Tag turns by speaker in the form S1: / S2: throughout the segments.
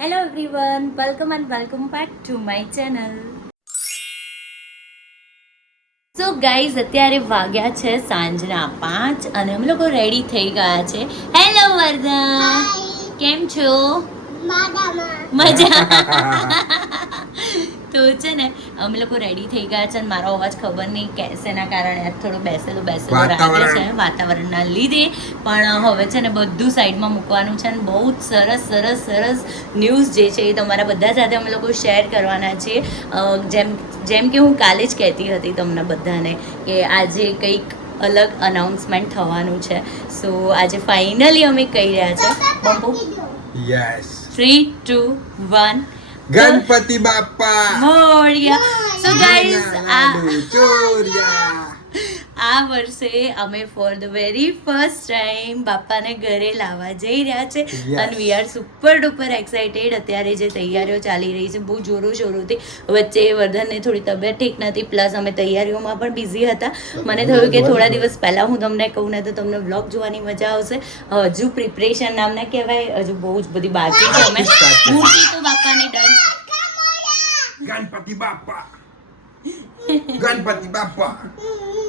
S1: Hello everyone welcome and welcome back to my channel so guys અત્યારે વાગ્યા છે સાંજના પાંચ અને અમે લોકો રેડી થઈ ગયા છે. હેલો વર્ધા કેમ છો? મજા. અમે લોકો રેડી થઈ ગયા છે અને મારો અવાજ ખબર નહીં કે શેના કારણે આજ થોડો બેસેલો બેસેલો રાખે છે વાતાવરણના લીધે. પણ હવે છે ને બધું સાઈડમાં મૂકવાનું છે અને બહુ જ સરસ સરસ સરસ ન્યૂઝ જે છે એ તમારા બધા સાથે અમે લોકો શેર કરવાના છીએ જેમ જેમ કે હું કાલે જ કહેતી હતી તમને બધાને કે આજે કંઈક અલગ અનાઉન્સમેન્ટ થવાનું છે. સો આજે ફાઇનલી અમે કહી રહ્યા છે. બમ્પુ
S2: yes
S1: three two one
S2: Ganpati Bappa
S1: Morya so guys આ
S2: ચોર્યા
S1: આ વર્ષે અમે for the very first time બાપાને ઘરે લાવવા જઈ રહ્યા છે. અને we are super duper excited અત્યારે જે તૈયારીઓ ચાલી રહી છે બહુ જોરો શોરોથી વચ્ચે વર્ધનને થોડી તબિયત ઠીક નથી પ્લસ અમે તૈયારીઓમાં પણ બિઝી હતા. મને થયું કે થોડા દિવસ પહેલાં હું તમને કહું ને તો તમને વ્લોગ જોવાની મજા આવશે. હજુ પ્રિપરેશન નામ ના કહેવાય હજુ બહુ જ બધી બાકી છે અમે. મૂર્તિ તો બાપાની ડન
S2: ગણપતિ બાપા ગણપતિ બાપ્પા. આ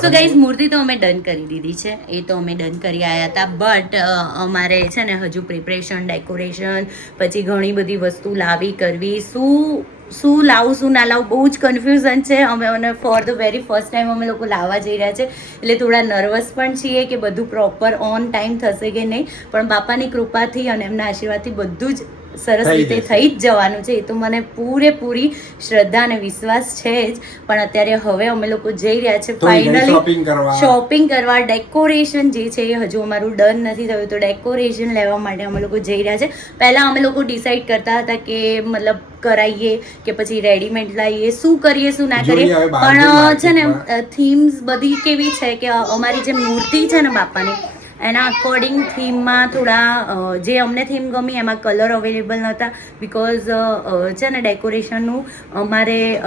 S1: સો ગાઈઝ મૂર્તિ તો અમે ડન કરી દીધી છે. એ તો અમે ડન કરી આવ્યા હતા. બટ અમારે છે ને હજુ પ્રિપરેશન ડેકોરેશન પછી ઘણી બધી વસ્તુ લાવી કરવી. શું શું લાવું શું ના લાવું બહુ જ કન્ફ્યુઝન છે. અમે અને for the very first time અમે લોકો લાવવા જઈ રહ્યા છે. એટલે થોડા નર્વસ પણ છીએ કે બધું પ્રોપર ઓન ટાઈમ થશે કે નહીં. પણ બાપાની કૃપાથી અને એમના આશીર્વાદથી બધું જ સરસ રીતે થઈ જ જવાનું છે. એ તો મને પૂરેપૂરી શ્રદ્ધા અને વિશ્વાસ છે જ. પણ અત્યારે હવે અમે લોકો જઈ રહ્યા છે ફાઇનલી શોપિંગ કરવા? ડેકોરેશન જે છે એ હજુ અમારું ડન નથી થયું. તો ડેકોરેશન લેવા માટે અમે લોકો જઈ રહ્યા છે. પહેલાં અમે લોકો ડિસાઈડ કરતા હતા કે મતલબ કરાવીએ કે પછી રેડીમેડ લાવીએ શું કરીએ શું ના કરીએ. પણ છે ને થીમ્સ બધી કેવી છે કે અમારી જે મૂર્તિ છે ને બાપાની એના અકોર્ડિંગ થીમમાં થોડા જે અમને થીમ ગમી એમાં કલર અવેલેબલ નહોતા બિકોઝ છે ને ડેકોરેશનનું અમારે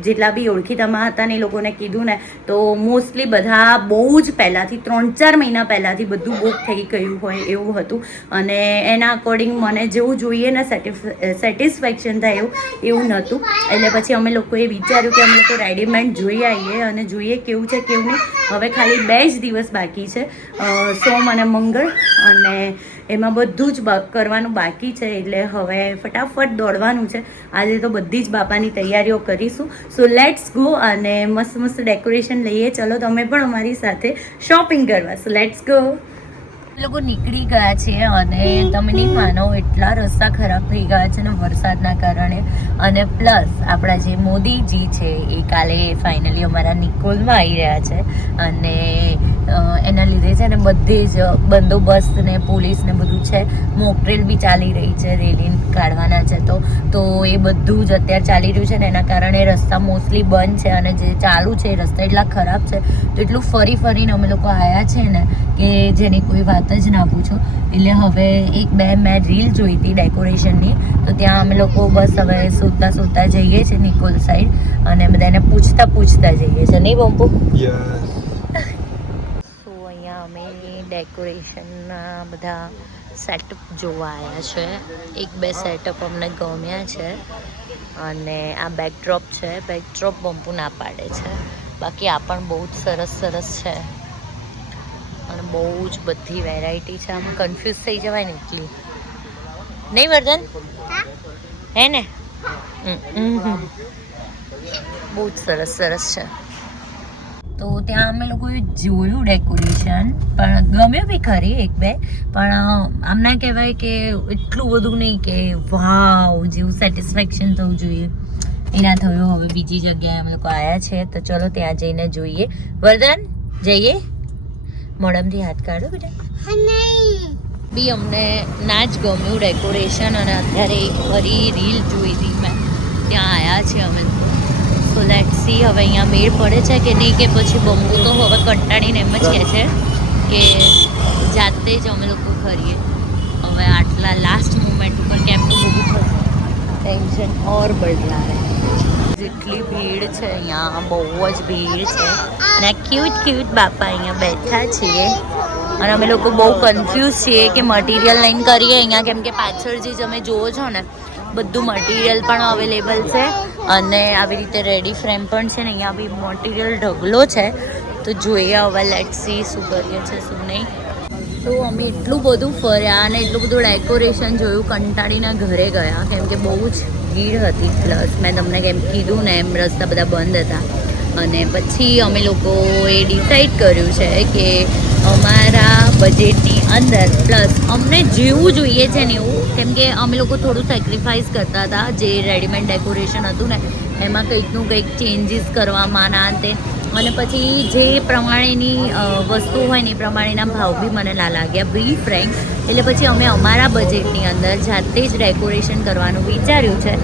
S1: જેટલા બી ઓળખીતામાં હતા ને એ લોકોને કીધું ને તો મોસ્ટલી બધા બહુ જ પહેલાંથી ત્રણ ચાર મહિના પહેલાંથી બધું બુક થઈ ગયું હોય એવું હતું. અને એના અકોર્ડિંગ મને જેવું જોઈએ ને સેટિસ્ફેક્શન થાય એવું એવું નહોતું. એટલે પછી અમે લોકોએ વિચાર્યું કે અમે લોકો રેડીમેડ જોઈ આવીએ અને જોઈએ કેવું છે કેવું નહીં. હવે ખાલી બે જ દિવસ બાકી છે. અ, સોમ અને મંગળ અને એમાં બધું જ કરવાનું બાકી છે, એટલે હવે ફટાફટ દોડવાનું છે. આજે તો બધી જ બાપાની તૈયારીઓ કરીશું. સો લેટ્સ ગો અને મસ્ત મસ્ત ડેકોરેશન લઈએ. ચલો, તમે પણ અમારી સાથે શોપિંગ કરવા. સો લેટ્સ ગો લોકો નીકળી ગયા છીએ અને તમે નહીં માનો, એટલા રસ્તા ખરાબ થઈ ગયા છે ને વરસાદના કારણે. અને પ્લસ આપણા જે મોદીજી છે, એ કાલે ફાઇનલી અમારા નિકોલમાં આવી રહ્યા છે. અને એના લીધે છે ને બધે જ બંદોબસ્ત ને પોલીસ ને બધું છે મોકડ્રીલ બી ચાલી રહી છે, રેલી કાઢવાના છે તો. તો એ બધું જ અત્યારે ચાલી રહ્યું છે ને એના કારણે રસ્તા મોસ્ટલી બંધ છે અને જે ચાલુ છે, એ રસ્તા એટલા ખરાબ છે, તો એટલું ફરી ફરીને અમે લોકો આવ્યા છે ને કે જેની કોઈ વાત જ ના પૂછો. એટલે હવે એક બે મેં રીલ જોઈ હતી ડેકોરેશનની, તો ત્યાં અમે લોકો બસ હવે શોધતા શોધતા જઈએ છીએ નિકોલ સાઈડ અને બધાને પૂછતા પૂછતા જઈએ છીએ નહીં બમ્પુ ડેકોરેશનના બધા સેટઅપ જોવા આવ્યા છે. એક બે સેટઅપ અમને ગમ્યા છે અને આ બેકડ્રોપ છે. બેકડ્રોપ બમ્પુ ના પાડે છે. બાકી આ પણ બહુ જ સરસ સરસ છે. અને બહુ જ બધી વેરાયટી છે. આમાં કન્ફ્યુઝ થઈ જવાય ને એટલી. નહીં વર્ધન? હે. ને. બહુ જ સરસ સરસ છે. તો ત્યાં અમે લોકોએ જોયું ડેકોરેશન પણ ગમ્યું બી ખરી એક બે. પણ આમ ના કહેવાય કે એટલું બધું નહીં કે વાવ જેવું સેટિસ્ફેક્શન થવું જોઈએ. એના થયું હવે બીજી જગ્યાએ અમે લોકો આવ્યા છે. તો ચલો ત્યાં જઈને જોઈએ. વરદાન જઈએ? મોડમથી હાથ કાઢો બેટા. બી અમને ના જ ગમ્યું ડેકોરેશન અને અત્યારે એક ફરી રીલ જોઈ હતી મેં. ત્યાં આવ્યા છે અમે. સો લેટ સી હવે અહીંયા મેળ પડે છે કે નહીં કે પછી બમ્બુ તો હવે કંટાળીને એમ જ કહે છે કે જાતે જ અમે લોકો કરીએ. હવે આટલા લાસ્ટ મુમેન્ટ ઉપર કેમનું બધું થશે? ટેન્શન ઓર બદલા રહે જેટલી ભીડ છે અહીંયા બહુ જ ભીડ છે. અને ક્યુટ ક્યુટ બાપા અહીંયા બેઠા છીએ. અને અમે લોકો બહુ કન્ફ્યુઝ છીએ કે મટીરિયલ લઈને કરીએ અહીંયા. કેમ કે પાછળ જે તમે જુઓ છો ને બધું મટીરિયલ પણ અવેલેબલ છે. અને આવી રીતે રેડી ફ્રેમ પણ છે ને, અહીંયા બી મટીરિયલ ઢગલો છે. તો જોઈએ હવે લેટ સી શું કરીએ છે શું નહીં. તો અમે એટલું બધું ફર્યા અને એટલું બધું ડેકોરેશન જોયું, કંટાળીને ઘરે ગયા. કેમ કે બહુ જ ભીડ હતી. પ્લસ મેં તમને કેમ કીધું ને, એમ રસ્તા બધા બંધ હતા. અને પછી અમે લોકોએ ડિસાઈડ કર્યું છે કે અમારા બજેટની અંદર પ્લસ અમને જેવું જોઈએ છે ને એવું, કેમ કે અમે લોકો થોડું સેક્રિફાઈસ કરતા હતા, જે રેડીમેડ ડેકોરેશન હતું ને, એમાં કંઈકનું કંઈક ચેન્જીસ કરવામાં ના તે. અને પછી જે પ્રમાણેની વસ્તુ હોય ને એ પ્રમાણેના ભાવ બી મને ના લાગ્યા. બી ફ્રેન્ક એટલે પછી અમે અમારા બજેટની અંદર જાતે જ ડેકોરેશન કરવાનું વિચાર્યું છે.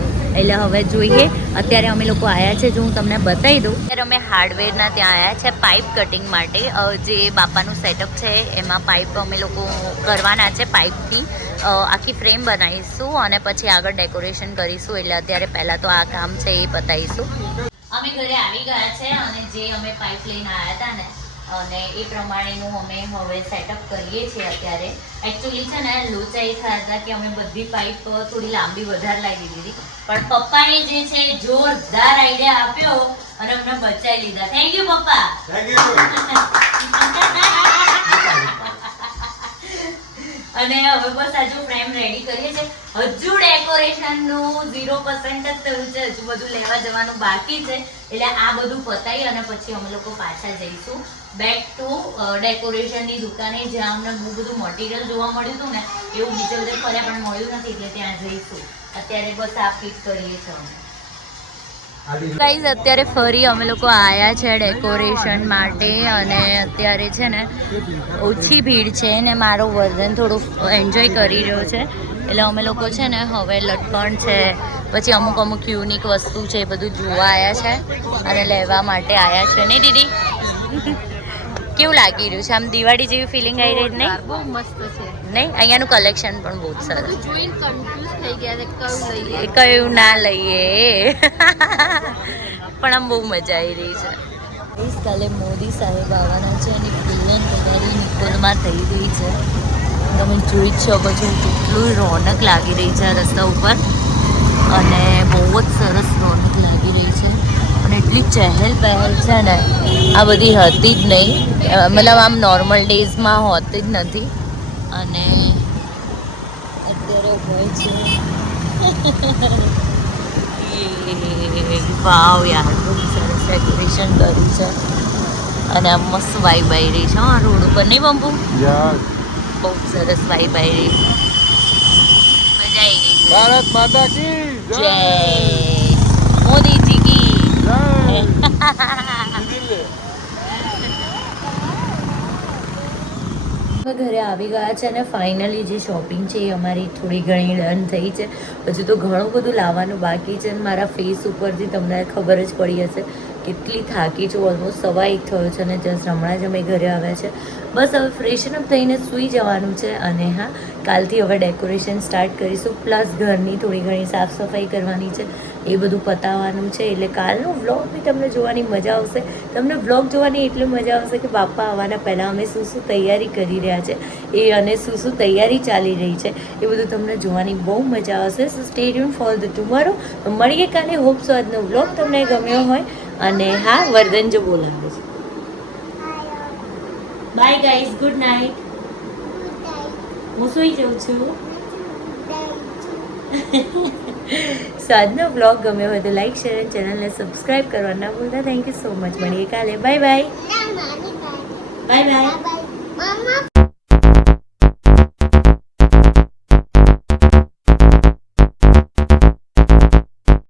S1: એટલે હવે જોઈએ, અત્યારે અમે લોકો આવ્યા છે, જો હું તમને બતાવી દઉં. અત્યારે અમે હાર્ડવેરના ત્યાં આવ્યા છે પાઇપ કટિંગ માટે. જે બાપાનું સેટઅપ છે, એમાં પાઇપ અમે લોકો કરવાના છે પાઇપથી આખી ફ્રેમ બનાવીશું અને પછી આગળ ડેકોરેશન કરીશું. એટલે અત્યારે પહેલાં તો આ કામ છે એ પતાવીશું અમે ઘરે આવી ગયા છે અને જે અમે પાઇપ લઈને આવ્યા હતા ને અને એ પ્રમાણેનું અમે હવે સેટઅપ કરીએ છીએ અત્યારે. એકચ્યુઅલી છે ને લોચા એ થયા હતા કે અમે બધી પાઇપ થોડી લાંબી વધારે લાગી દીધી. પણ પપ્પાએ જે છે જોરદાર આઈડિયા આપ્યો અને અમને બચાવી લીધા. થેન્ક યુ પપ્પા.
S2: Thank you.
S1: અને હવે બસ હજુ ફ્રેમ રેડી કરીએ છે. હજુ ડેકોરેશનનું ઝીરો પર્સન્ટ જ થયું છે. હજુ બધું લેવા જવાનું બાકી છે. એટલે આ બધું પતાઈ અને પછી અમે લોકો પાછા જઈશું. બેક ટુ ડેકોરેશનની દુકાને જ્યાં અમને બહુ બધું મટીરિયલ જોવા મળ્યું હતું ને, એવું બીજે બધે ફર્યા પણ મળ્યું નથી, એટલે ત્યાં જઈશું. અત્યારે બસ આ ફિટ કરીએ છીએ અમે. ગાઈઝ અત્યારે ફરી અમે લોકો આયા છે ડેકોરેશન માટે અને અત્યારે છે ને ઓછી ભીડ છે ને મારો વર્ધન થોડું એન્જોય કરી રહ્યો છે. એટલે અમે લોકો છે ને હવે લટકણ છે પછી અમુક અમુક યુનિક વસ્તુ છે એ બધું જોવા આવ્યા છે અને લેવા માટે આવ્યા છે. નહીં દીદી? કેવું લાગી રહ્યું છે? આમ દિવાળી જેવી ફિલિંગ આવી રહી નહીં?
S3: બહુ મસ્ત છે.
S1: નહીં અહીંયાનું કલેક્શન પણ બહુ જ સરસ.
S3: કયું
S1: ના લઈએ પણ આમ બહુ મજા આવી રહી છે. કાલે મોદી સાહેબ આવવાના છે અને ફૂલની તૈયારી નિકોલમાં થઈ રહી છે. તમે જોઈ જ શકો છો કેટલું રોનક લાગી રહી છે આ રસ્તા ઉપર. અને બહુ જ સરસ રોનક લાગી રહી છે. અને એટલી ચહેલ પહેલ છે ને આ બધી હતી જ નહીં. મતલબ આમ નોર્મલ ડેઝમાં હોતી જ નથી. અને અત્યારે હોય છે. વાવ યાર બહુ સરસ ડેકોરેશન કર્યું છે. અને આ મસ્ત વાઈબ આવી રહી છે હા રોડ ઉપર. નહીં બંબુ. બહુ સરસ વાઈબ આવી રહી મજા આવી ગઈ.
S2: ભારત માતા કી
S1: જય મોદીજી કી.
S2: જય.
S1: અમે ઘરે આવી ગયા છે અને ફાઇનલી જે શોપિંગ છે એ અમારી થોડી ઘણી ડન થઈ છે. હજુ તો ઘણું બધું લાવવાનું બાકી છે અને મારા ફેસ ઉપરથી તમને ખબર જ પડી હશે કેટલી થાકી છું. ઓલમોસ્ટ સવા એક થયો છે અને જસ્ટ હમણાં જ અમે ઘરે આવ્યા છે. બસ હવે ફ્રેશન અપ થઈને સૂઈ જવાનું છે અને હા, કાલથી હવે ડેકોરેશન સ્ટાર્ટ કરીશું. પ્લસ ઘરની થોડી ઘણી સાફ સફાઈ કરવાની છે. એ બધું પતાવવાનું છે. એટલે કાલનો વ્લોગ બી તમને જોવાની મજા આવશે. તમને વ્લોગ જોવાની એટલી મજા આવશે કે બાપા આવવાના પહેલાં અમે શું શું તૈયારી કરી રહ્યા છે એ અને શું શું તૈયારી ચાલી રહી છે એ બધું તમને જોવાની બહુ મજા આવશે. So stadium for the tomorrow મળીએ કાલે. હોપ સો આજનો વ્લોગ તમને ગમ્યો હોય. અને હા વર્ધન જો બોલાવે છે. બાય ગાઈઝ ગુડ નાઇટ હું સુઈ જાઉં છું. સો આજનો બ્લોગ ગમ્યો હોય તો લાઈક શેર અને ચેનલને સબસ્ક્રાઈબ કરવા ના ભૂલતા. થેન્ક યુ સો મચ મળીએ કાલે. Bye bye bye bye